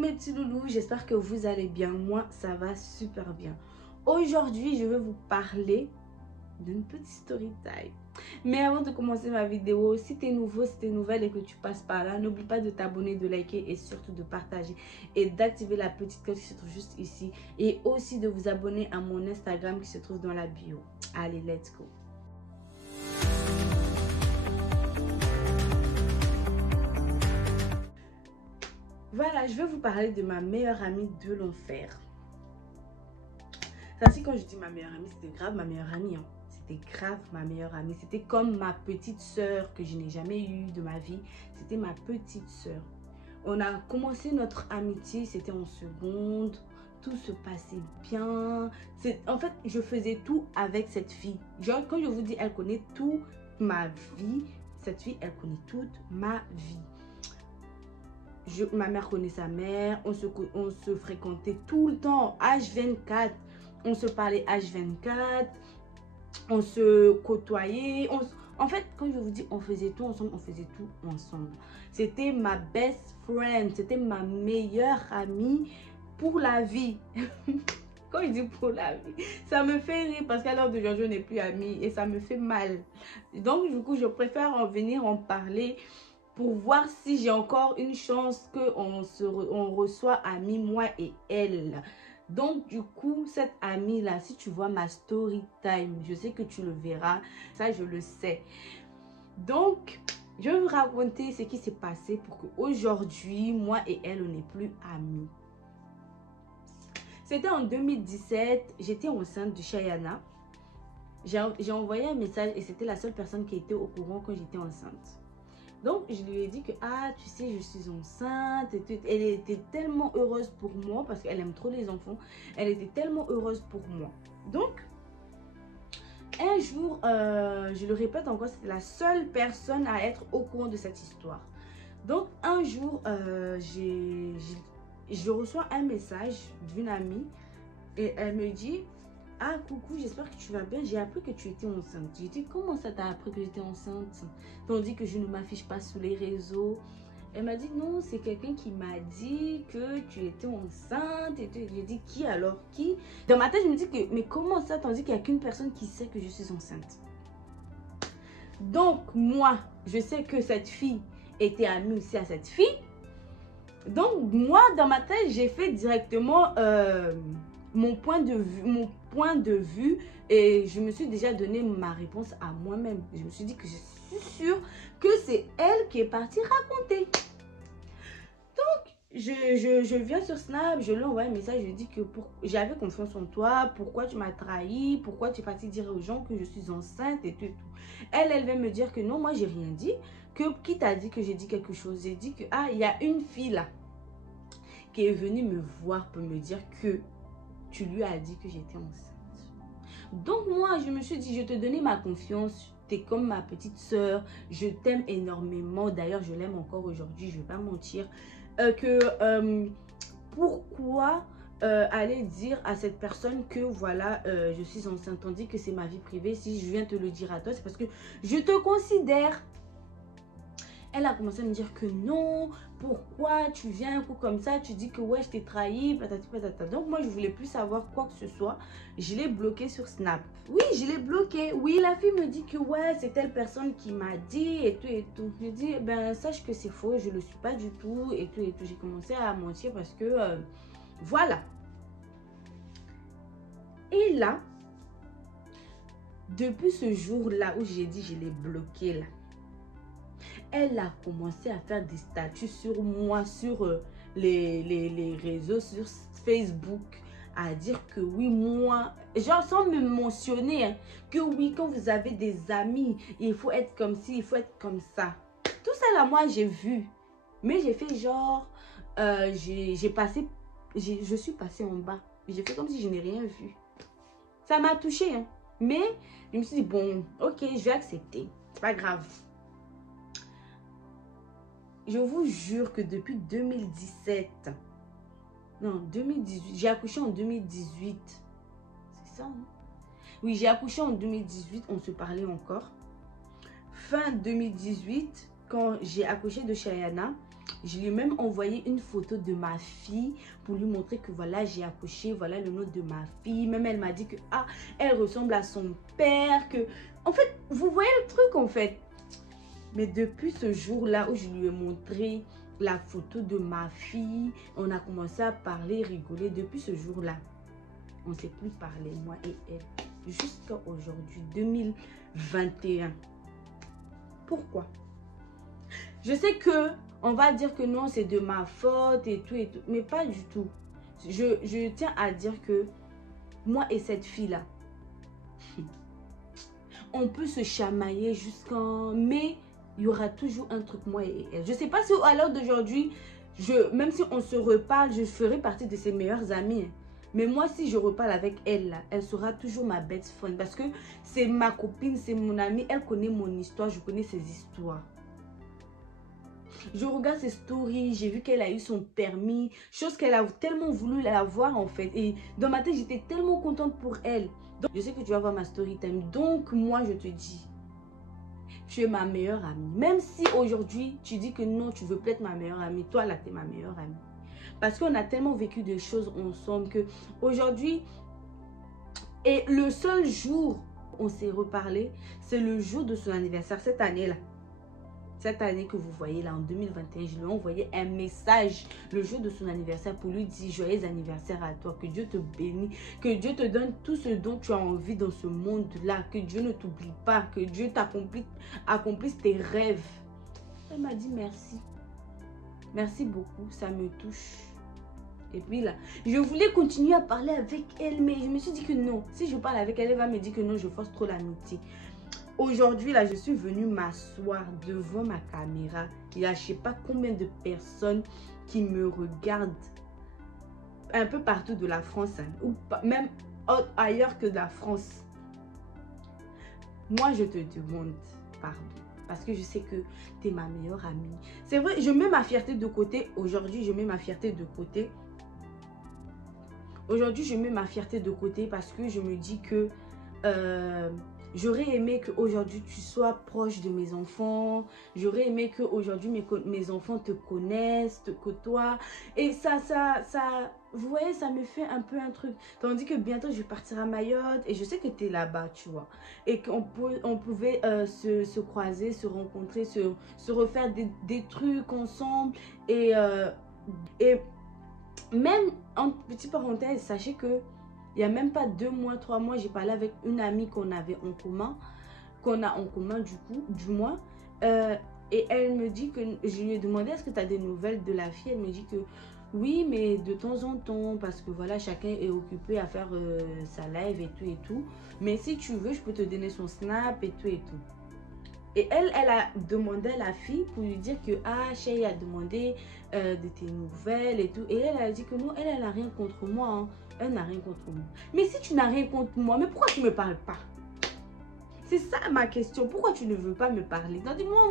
Mes petits loulous, j'espère que vous allez bien. Moi, ça va super bien. Aujourd'hui, je vais vous parler d'une petite story time. Mais avant de commencer ma vidéo, si tu es nouveau, si tu es nouvelle et que tu passes par là, n'oublie pas de t'abonner, de liker et surtout de partager et d'activer la petite cloche qui se trouve juste ici. Et aussi de vous abonner à mon Instagram qui se trouve dans la bio. Allez, let's go! Voilà, je vais vous parler de ma meilleure amie de l'enfer. Ça, c'est quand je dis ma meilleure amie, c'était grave ma meilleure amie. Hein. C'était grave ma meilleure amie. C'était comme ma petite soeur que je n'ai jamais eue de ma vie. C'était ma petite soeur. On a commencé notre amitié, c'était en seconde. Tout se passait bien. En fait, je faisais tout avec cette fille. Genre, quand je vous dis, elle connaît toute ma vie. Cette fille, elle connaît toute ma vie. Ma mère connaît sa mère, on se fréquentait tout le temps, H24, on se parlait H24, on se côtoyait, en fait, quand je vous dis on faisait tout ensemble, on faisait tout ensemble. C'était ma best friend, c'était ma meilleure amie pour la vie. Quand je dis pour la vie, ça me fait rire parce qu'à l'heure d'aujourd'hui, on n'est plus amis et ça me fait mal. Donc, du coup, je préfère en venir en parler pour voir si j'ai encore une chance qu'on reçoit amis, moi et elle. Donc, du coup, cette amie-là, si tu vois ma story time, je sais que tu le verras. Ça, je le sais. Donc, je vais vous raconter ce qui s'est passé pour qu'aujourd'hui, moi et elle, on n'est plus amis. C'était en 2017. J'étais enceinte de Shayana. J'ai envoyé un message et c'était la seule personne qui était au courant quand j'étais enceinte. Donc, je lui ai dit que, ah, tu sais, je suis enceinte. Et tout. Elle était tellement heureuse pour moi parce qu'elle aime trop les enfants. Elle était tellement heureuse pour moi. Donc, un jour, je le répète encore, c'était la seule personne à être au courant de cette histoire. Donc, un jour, je reçois un message d'une amie et elle me dit... Ah, coucou, j'espère que tu vas bien. J'ai appris que tu étais enceinte. J'ai dit, comment ça t'as appris que j'étais enceinte? Tandis que je ne m'affiche pas sur les réseaux. Elle m'a dit, non, c'est quelqu'un qui m'a dit que tu étais enceinte. Et j'ai dit, qui alors? Qui? Dans ma tête, je me dis que, mais comment ça? Tandis qu'il n'y a qu'une personne qui sait que je suis enceinte. Donc, moi, je sais que cette fille était amie aussi à cette fille. Donc, moi, dans ma tête, j'ai fait directement... mon point de vue et je me suis déjà donné ma réponse à moi-même. Je me suis dit que je suis sûre que c'est elle qui est partie raconter. Donc, je viens sur Snap, je lui envoie un message, je lui dis que j'avais confiance en toi, pourquoi tu m'as trahi, pourquoi tu es partie dire aux gens que je suis enceinte et tout et tout. Elle vient me dire que non, moi j'ai rien dit, que qui t'a dit que j'ai dit quelque chose? J'ai dit que, ah, il y a une fille là qui est venue me voir pour me dire que tu lui as dit que j'étais enceinte. Donc moi, je me suis dit, je te donnais ma confiance. Tu es comme ma petite soeur. Je t'aime énormément. D'ailleurs, je l'aime encore aujourd'hui. Je ne vais pas mentir. Pourquoi aller dire à cette personne que voilà, je suis enceinte, tandis que c'est ma vie privée? Si je viens te le dire à toi, c'est parce que je te considère. Elle a commencé à me dire que non, pourquoi tu viens un coup comme ça, tu dis que ouais, je t'ai trahi, patati patata. Donc moi, je voulais plus savoir quoi que ce soit. Je l'ai bloqué sur Snap. Oui, je l'ai bloqué. Oui, la fille me dit que ouais, c'est telle personne qui m'a dit et tout et tout. Je dis, ben sache que c'est faux, je le suis pas du tout et tout et tout. J'ai commencé à mentir parce que voilà. Et là, depuis ce jour-là où j'ai dit je l'ai bloqué là, elle a commencé à faire des statuts sur moi, sur les réseaux, sur Facebook, à dire que oui, moi, genre sans me mentionner, hein, que oui, quand vous avez des amis, il faut être comme ci, il faut être comme ça. Tout ça là, moi, j'ai vu. Mais j'ai fait genre, je suis passée en bas. J'ai fait comme si je n'ai rien vu. Ça m'a touchée, hein. Mais je me suis dit, bon, ok, je vais accepter. C'est pas grave. Je vous jure que depuis 2017, non, 2018, j'ai accouché en 2018. C'est ça, hein? Oui, j'ai accouché en 2018, on se parlait encore. Fin 2018, quand j'ai accouché de Shayana, Je lui ai même envoyé une photo de ma fille pour lui montrer que voilà, j'ai accouché, voilà le nom de ma fille. Même elle m'a dit que ah, elle ressemble à son père, que en fait, vous voyez le truc en fait. Mais depuis ce jour-là où je lui ai montré la photo de ma fille, on a commencé à parler, rigoler. Depuis ce jour-là, on ne s'est plus parlé, moi et elle. Jusqu'à aujourd'hui, 2021. Pourquoi? Je sais que on va dire que non, c'est de ma faute et tout, mais pas du tout. Je tiens à dire que moi et cette fille-là, on peut se chamailler jusqu'en... Mais il y aura toujours un truc, moi et elle. Je ne sais pas si à l'heure d'aujourd'hui, même si on se reparle, je ferai partie de ses meilleures amies. Mais moi, si je reparle avec elle, là, elle sera toujours ma best friend. Parce que c'est ma copine, c'est mon amie. Elle connaît mon histoire, je connais ses histoires. Je regarde ses stories, j'ai vu qu'elle a eu son permis, chose qu'elle a tellement voulu l'avoir en fait. Et dans ma tête, j'étais tellement contente pour elle. Donc, je sais que tu vas voir ma story time. Donc, moi, je te dis, tu es ma meilleure amie. Même si aujourd'hui, tu dis que non, tu veux plus être ma meilleure amie. Toi, là, tu es ma meilleure amie. Parce qu'on a tellement vécu des choses ensemble que aujourd'hui, et le seul jour où on s'est reparlé, c'est le jour de son anniversaire, cette année-là. Cette année que vous voyez là, en 2021, je lui ai envoyé un message le jour de son anniversaire pour lui dire joyeux anniversaire à toi, que Dieu te bénisse, que Dieu te donne tout ce dont tu as envie dans ce monde-là, que Dieu ne t'oublie pas, que Dieu accomplisse tes rêves. Elle m'a dit merci. Merci beaucoup, ça me touche. Et puis là, je voulais continuer à parler avec elle, mais je me suis dit que non. Si je parle avec elle, elle va me dire que non, je force trop l'amitié. Aujourd'hui, là, je suis venue m'asseoir devant ma caméra. Il y a je ne sais pas combien de personnes qui me regardent un peu partout de la France, hein, ou même ailleurs que de la France. Moi, je te demande pardon. Parce que je sais que tu es ma meilleure amie. C'est vrai, je mets ma fierté de côté. Aujourd'hui, je mets ma fierté de côté. Aujourd'hui, je mets ma fierté de côté parce que je me dis que... j'aurais aimé qu'aujourd'hui tu sois proche de mes enfants. J'aurais aimé qu'aujourd'hui mes enfants te connaissent, te côtoient. Et ça, vous voyez, ça me fait un peu un truc. Tandis que bientôt je vais partir à Mayotte et je sais que tu es là-bas, tu vois. Et qu'on pouvait se croiser, se rencontrer, se refaire des trucs ensemble. Et même, en petite parenthèse, sachez que il n'y a même pas 2 mois, 3 mois, j'ai parlé avec une amie qu'on avait en commun, qu'on a en commun du moins. Et elle me dit que, je lui ai demandé est-ce que tu as des nouvelles de la fille. Elle me dit que oui, mais de temps en temps, parce que voilà, chacun est occupé à faire sa live et tout. Mais si tu veux, je peux te donner son snap et tout. Et elle a demandé à la fille pour lui dire que ah, Shay a demandé de tes nouvelles et tout. Et elle a dit que non, elle n'a rien contre moi. Hein. Elle n'a rien contre moi. Mais si tu n'as rien contre moi, mais pourquoi tu ne me parles pas? C'est ça ma question. Pourquoi tu ne veux pas me parler?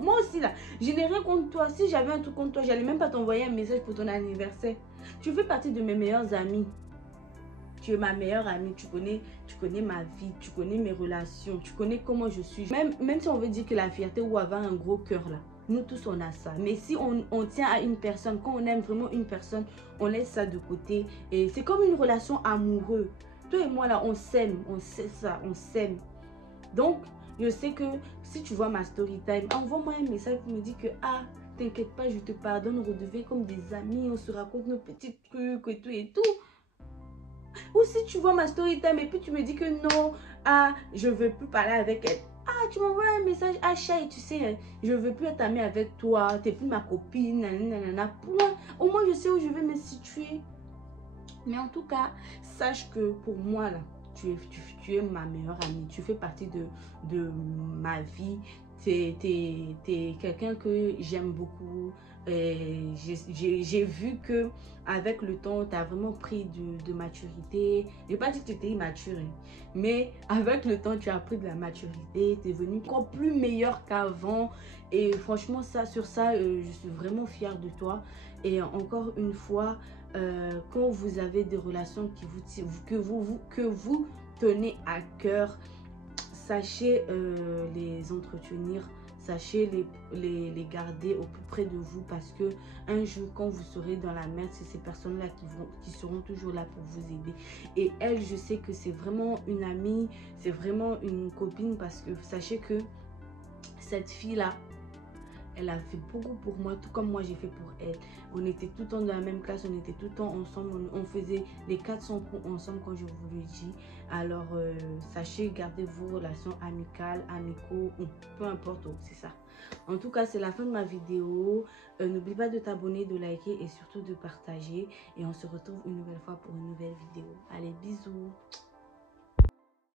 Moi aussi là, je n'ai rien contre toi. Si j'avais un truc contre toi, j'allais même pas t'envoyer un message pour ton anniversaire. Tu fais partie de mes meilleures amies. Tu es ma meilleure amie, tu connais ma vie, tu connais mes relations, tu connais comment je suis. Même si on veut dire que la fierté ou avoir un gros cœur là, nous tous on a ça. Mais si on tient à une personne, quand on aime vraiment une personne, on laisse ça de côté. Et c'est comme une relation amoureuse. Toi et moi là, on s'aime, on sait ça, on s'aime. Donc, je sais que si tu vois ma story time, envoie-moi un message pour me dire que ah, t'inquiète pas, je te pardonne, on redevient comme des amis, on se raconte nos petits trucs et tout. Ou si tu vois ma story time et puis tu me dis que non, ah, je veux plus parler avec elle. Ah, tu m'envoies un message, ah, Shay, tu sais, je veux plus être amie avec toi, t'es plus ma copine, nanana, point. Au moins, je sais où je vais me situer. Mais en tout cas, sache que pour moi, là, tu es ma meilleure amie. Tu fais partie de ma vie. Tu es quelqu'un que j'aime beaucoup. J'ai vu que avec le temps, tu as vraiment pris de maturité. Je n'ai pas dit que tu étais immature, hein, mais avec le temps, tu as pris de la maturité. Tu es venu encore plus meilleur qu'avant. Et franchement, sur ça, je suis vraiment fière de toi. Et encore une fois, quand vous avez des relations que vous tenez à cœur, sachez les entretenir, sachez les garder au plus près de vous, parce que un jour quand vous serez dans la merde, c'est ces personnes là qui seront toujours là pour vous aider. Et elle, je sais que c'est vraiment une amie, c'est vraiment une copine, parce que sachez que cette fille là, elle a fait beaucoup pour moi, tout comme moi j'ai fait pour elle. On était tout le temps dans la même classe, on était tout le temps ensemble, on faisait les 400 cours ensemble, quand je vous le dis. Alors sachez, gardez vos relations amicales, amicaux, peu importe, c'est ça. En tout cas, c'est la fin de ma vidéo. N'oublie pas de t'abonner, de liker et surtout de partager. Et on se retrouve une nouvelle fois pour une nouvelle vidéo. Allez, bisous.